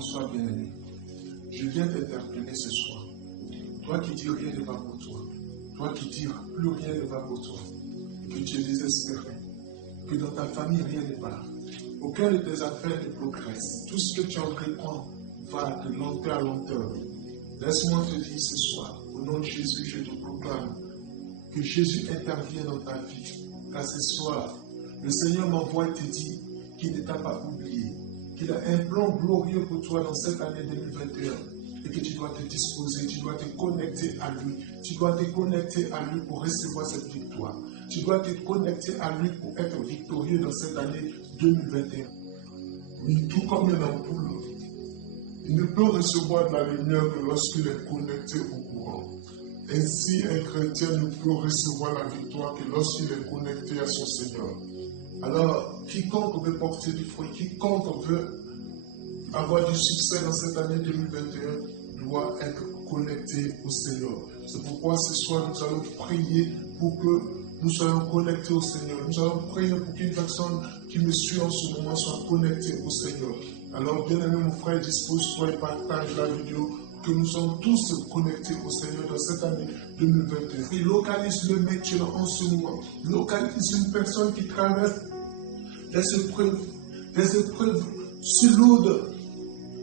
Bonsoir bien-aimé. Je viens t'interpeller ce soir. Toi qui dis rien ne va pour toi. Toi qui dis plus rien ne va pour toi. Que tu es désespéré. Que dans ta famille rien ne va. Aucun de tes affaires ne progresse. Tout ce que tu entreprends va de lenteur à lenteur. Laisse-moi te dire ce soir, au nom de Jésus, je te proclame que Jésus intervient dans ta vie. Car ce soir, le Seigneur m'envoie et te dit qu'il ne t'a pas oublié, qu'il a un plan glorieux pour toi dans cette année 2021 et que tu dois te disposer, tu dois te connecter à lui. Tu dois te connecter à lui pour recevoir cette victoire. Tu dois te connecter à lui pour être victorieux dans cette année 2021. Oui, tout comme une ampoule, il ne peut recevoir de la lumière que lorsqu'il est connecté au courant. Ainsi, un chrétien ne peut recevoir la victoire que lorsqu'il est connecté à son Seigneur. Alors, quiconque veut porter du fruit, quiconque veut avoir du succès dans cette année 2021 doit être connecté au Seigneur. C'est pourquoi ce soir, nous allons prier pour que nous soyons connectés au Seigneur. Nous allons prier pour qu'une personne qui me suit en ce moment soit connectée au Seigneur. Alors, bien-aimé, mon frère, dispose-toi et partage la vidéo, que nous sommes tous connectés au Seigneur dans cette année 2021. Et localise-le maintenant en ce moment. Localise une personne qui traverse des épreuves si lourdes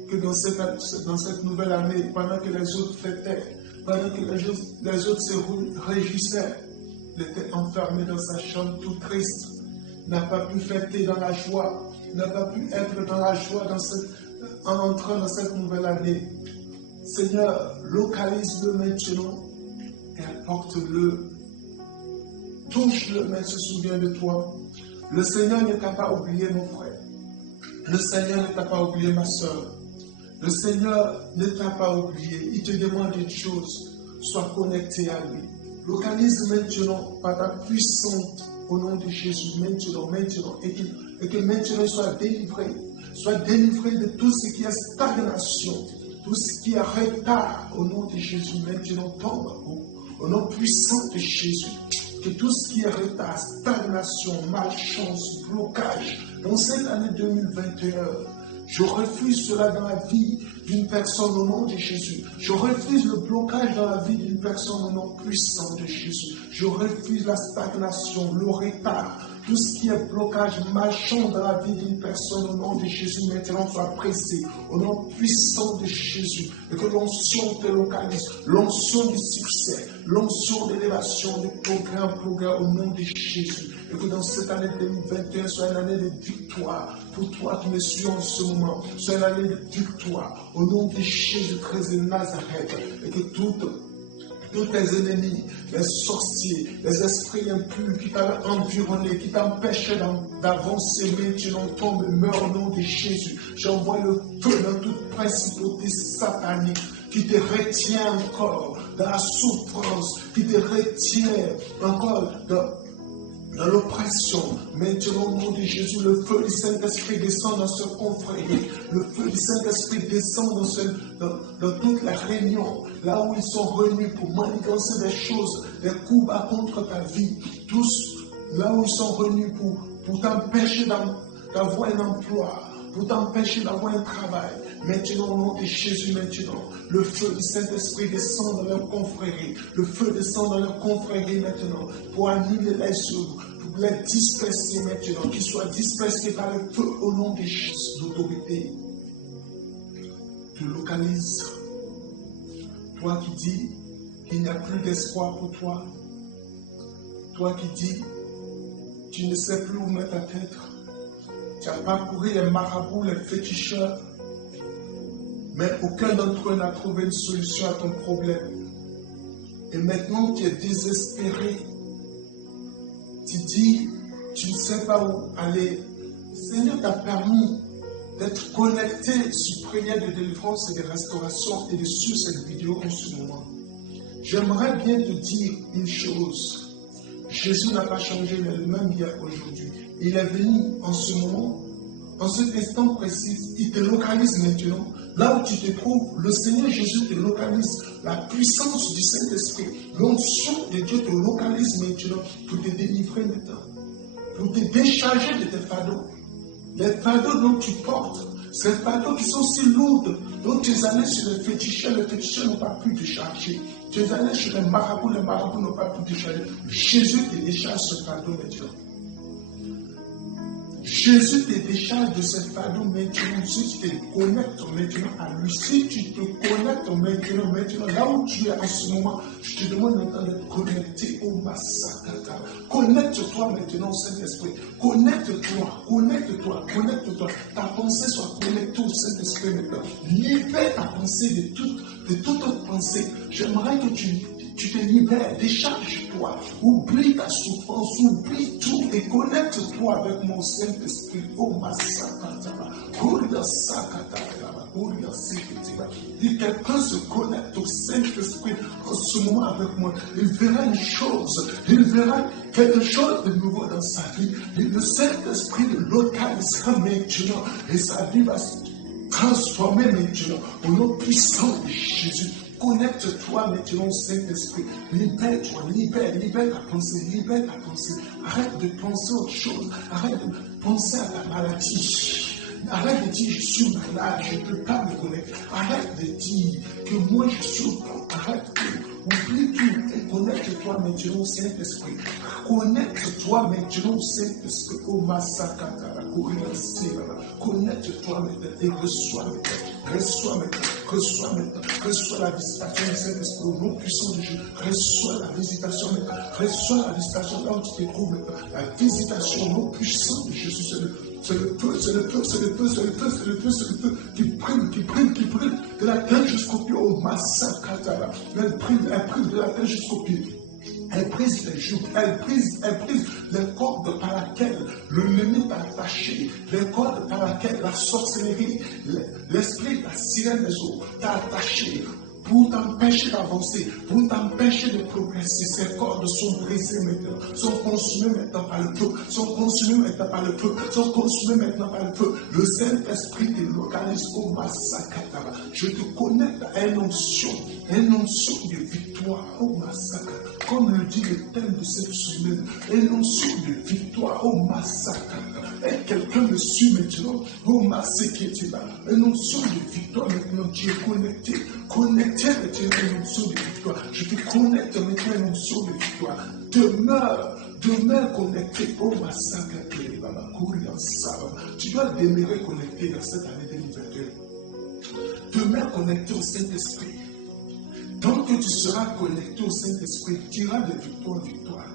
que dans cette nouvelle année, pendant que les autres fêtaient, pendant que les autres se réjouissaient. Il était enfermé dans sa chambre tout triste, n'a pas pu fêter dans la joie, n'a pas pu être dans la joie en entrant dans cette nouvelle année. Seigneur, localise-le maintenant et apporte-le. Touche-le, mais se souvient de toi. Le Seigneur ne t'a pas oublié, mon frère. Le Seigneur ne t'a pas oublié, ma soeur. Le Seigneur ne t'a pas oublié. Il te demande une chose. Sois connecté à lui. Localise maintenant par ta puissance au nom de Jésus. Maintenant. Et que maintenant il soit délivré. Soit délivré de tout ce qui est stagnation. Tout ce qui est retard au nom de Jésus. Maintenant tombe au nom puissant de Jésus. Que tout ce qui est retard, stagnation, malchance, blocage, dans cette année 2021, je refuse cela dans la vie d'une personne au nom de Jésus. Je refuse le blocage dans la vie d'une personne au nom puissant de Jésus. Je refuse la stagnation, le retard, tout ce qui est blocage, malchance dans la vie d'une personne au nom de Jésus, maintenant soit pressé au nom puissant de Jésus. Et que l'onction te localise, l'onction du succès, l'onction d'élévation, de progrès en progrès au nom de Jésus. Et que dans cette année 2021 soit une année de victoire pour toi qui me suis en ce moment. Soit une année de victoire au nom de Jésus-Christ de Nazareth. Et que tous tes ennemis, les sorciers, les esprits impurs qui t'avaient environné, qui t'empêchaient d'avancer, maintenant tombent et meurent au nom de Jésus. J'envoie le feu dans toute principauté satanique qui te retient encore dans la souffrance, qui te retient encore dans l'oppression. Maintenant, au nom de Jésus, le feu du Saint-Esprit descend dans ce confrérie. Le feu du Saint-Esprit descend dans toute la réunion, là où ils sont réunis pour manigancer des choses, des coups bas contre ta vie. Tous, là où ils sont réunis pour t'empêcher d'avoir un emploi, pour t'empêcher d'avoir un travail. Maintenant, au nom de Jésus, maintenant, le feu du Saint-Esprit descend dans leur confrérie. Le feu descend dans leur confrérie maintenant pour annuler les œuvres, pour les disperser maintenant, qu'ils soient dispersés par le feu au nom de Jésus, d'autorité. Tu localises. Toi qui dis qu'il n'y a plus d'espoir pour toi. Toi qui dis, tu ne sais plus où mettre ta tête. Tu as parcouru les marabouts, les féticheurs, mais aucun d'entre eux n'a trouvé une solution à ton problème. Et maintenant tu es désespéré. Tu dis, tu ne sais pas où aller. Le Seigneur t'a permis d'être connecté sur prière de délivrance et de restauration et de suivre cette vidéo en ce moment. J'aimerais bien te dire une chose. Jésus n'a pas changé, mais le même hier aujourd'hui. Il est venu en ce moment, en cet instant précis, il te localise maintenant. Là où tu te trouves, le Seigneur Jésus te localise. La puissance du Saint-Esprit, l'onction de Dieu te localise maintenant pour te délivrer maintenant, pour te décharger de tes fardeaux. Les fardeaux dont tu portes, Ces fardeaux qui sont si lourds, donc tu es allé sur les féticheurs n'ont pas pu te charger. Tu es allé sur les marabouts n'ont pas pu te charger. Jésus te décharge ce fardeau maintenant. Jésus te décharge de ce fardeau maintenant. Si tu te connectes maintenant à lui, si tu te connectes maintenant, là où tu es en ce moment, je te demande maintenant de te connecter au Massakata. Connecte-toi maintenant au Saint-Esprit. Connecte-toi. Ta pensée soit connectée au Saint-Esprit maintenant. Libère ta pensée de toute autre pensée. J'aimerais que tu te libères, décharge-toi, oublie ta souffrance, oublie tout et connecte-toi avec mon Saint-Esprit. Oh Massakata, si quelqu'un se connecte au Saint-Esprit en ce moment avec moi, il verra une chose, il verra quelque chose de nouveau dans sa vie. Et le Saint-Esprit le localisera maintenant et sa vie va se transformer maintenant au nom puissant de Jésus. Connecte-toi maintenant au Saint-Esprit. Libère-toi, libère ta pensée. Arrête de penser autre chose. Arrête de penser à ta maladie. Arrête de dire je suis malade, je ne peux pas me connecter. Arrête de dire que moi je suis bon. Arrête tout. Oublie tout et connecte-toi maintenant au Saint-Esprit. Connecte-toi maintenant au Saint-Esprit. Au Massakata, connecte-toi maintenant et reçois la visitation du Saint-Esprit au nom puissant de Jésus. Reçois la visitation maintenant. Reçois la visitation là où tu te trouves maintenant. La visitation au nom puissant de Jésus. C'est le feu qui brille de la tête jusqu'au pied au Massakata. Elle brille de la tête jusqu'au pied. Elle brise les joues, elle brise les cordes par laquelle l'ennemi t'a attaché, les cordes par laquelle la sorcellerie, l'esprit, la sirène des eaux t'a attaché. Pour t'empêcher d'avancer, pour t'empêcher de progresser, ces cordes sont brisées maintenant, sont consumées maintenant par le feu, Le Saint-Esprit te localise au Massakata. Je te connecte à une onction de victoire au Massakata. Comme le dit le thème de cette semaine, une onction de victoire au Massakata. Et quelqu'un me suit maintenant, au Massakata. Une onction de victoire maintenant, tu es connecté avec une onction de victoire. Je te connecte maintenant à une onction de victoire. Demeure connecté au Massakata. Tu dois demeurer connecté dans cette année 2021. Demeure connecté au Saint-Esprit. Tant que tu seras connecté au Saint-Esprit, tu iras de victoire en victoire.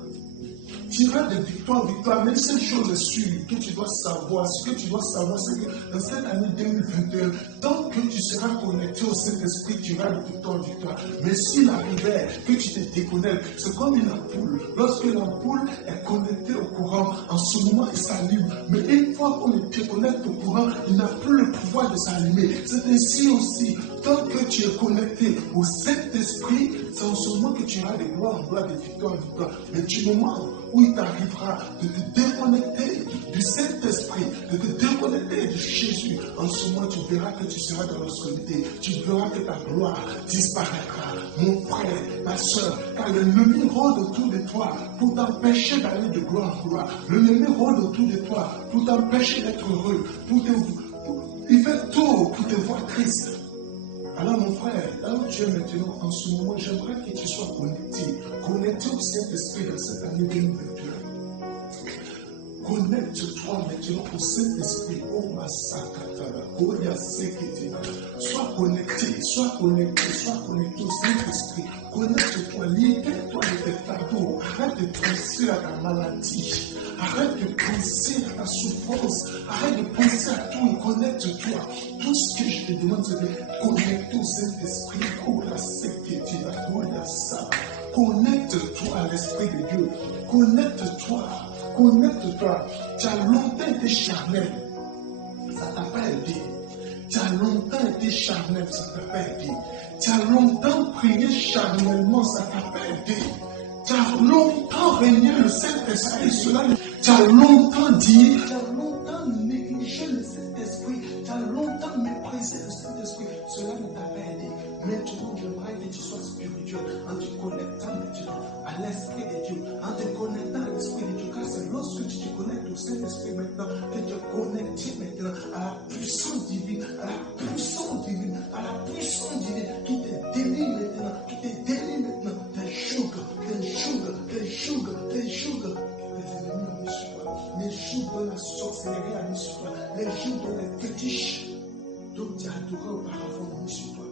Tu iras de victoire en victoire. Mais cette chose est sûre que tu dois savoir. Ce que tu dois savoir, c'est que dans cette année 2021, tant que tu seras connecté au Saint-Esprit, tu iras de victoire en victoire. Mais s'il arrivait que tu te déconnectes, c'est comme une ampoule. Lorsque l'ampoule est connectée au courant, en ce moment, il s'allume. Mais une fois qu'on te connecte au courant, il n'a plus le pouvoir de s'allumer. C'est ainsi aussi. Tant que tu es connecté au Saint-Esprit, c'est en ce moment que tu iras de gloire en gloire, de victoire en victoire. Mais du moment où il t'arrivera de te déconnecter du Saint-Esprit, de te déconnecter de Jésus, en ce moment tu verras que tu seras dans l'obscurité. Tu verras que ta gloire disparaîtra. Mon frère, ma soeur, car l'ennemi rôde autour de toi pour t'empêcher d'aller de gloire en gloire. L'ennemi rôde autour de toi pour t'empêcher d'être heureux. Il fait tout pour te voir triste. Alors mon frère, là où tu es maintenant, en ce moment, j'aimerais que tu sois connecté au Saint-Esprit dans cette année 2021. Connecte-toi maintenant au Saint-Esprit, au Massakata, au Yasekete. Sois connecté au Saint-Esprit. Connecte-toi, libère-toi de tes fardeaux. Arrête de penser à ta maladie. Arrête de penser à ta souffrance. Arrête de penser à tout et connecte-toi. Tout ce que je te demande, c'est de connecter au Saint-Esprit. Oh, la sécurité, oh, la ça. Connecte-toi à l'Esprit de Dieu. Connecte-toi. Tu as longtemps été charnel. Ça ne t'a pas aidé. Tu as longtemps été charnel. Ça ne t'a pas aidé. Tu as longtemps prié charnellement. Ça ne t'a pas aidé. Tu as longtemps régné le Saint-Esprit. Tu as longtemps dit. Tu as longtemps négligé le Saint-Esprit. Tu as longtemps méprisé le Saint-Esprit. Cela ne t'a pas aidé. Maintenant, j'aimerais que tu sois spirituel en te connectant maintenant à l'Esprit de Dieu. En te connectant à l'Esprit de Dieu. Car c'est lorsque tu te connectes au Saint-Esprit maintenant, que te connecter maintenant à la puissance divine, à la puissance divine, à la puissance divine qui te délivre maintenant, qui te délivre maintenant. Tes sugar, les ennemis sur toi, les jours de la sorcellerie a mis sur toi, les jours de la fétiche, donc tu as adoré auparavant mis sur toi.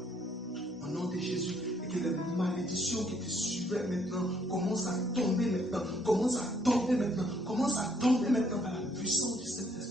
Au nom de Jésus, et que les malédictions qui te suivaient maintenant commencent à tomber maintenant, commencent à tomber maintenant par la puissance du Saint-Esprit.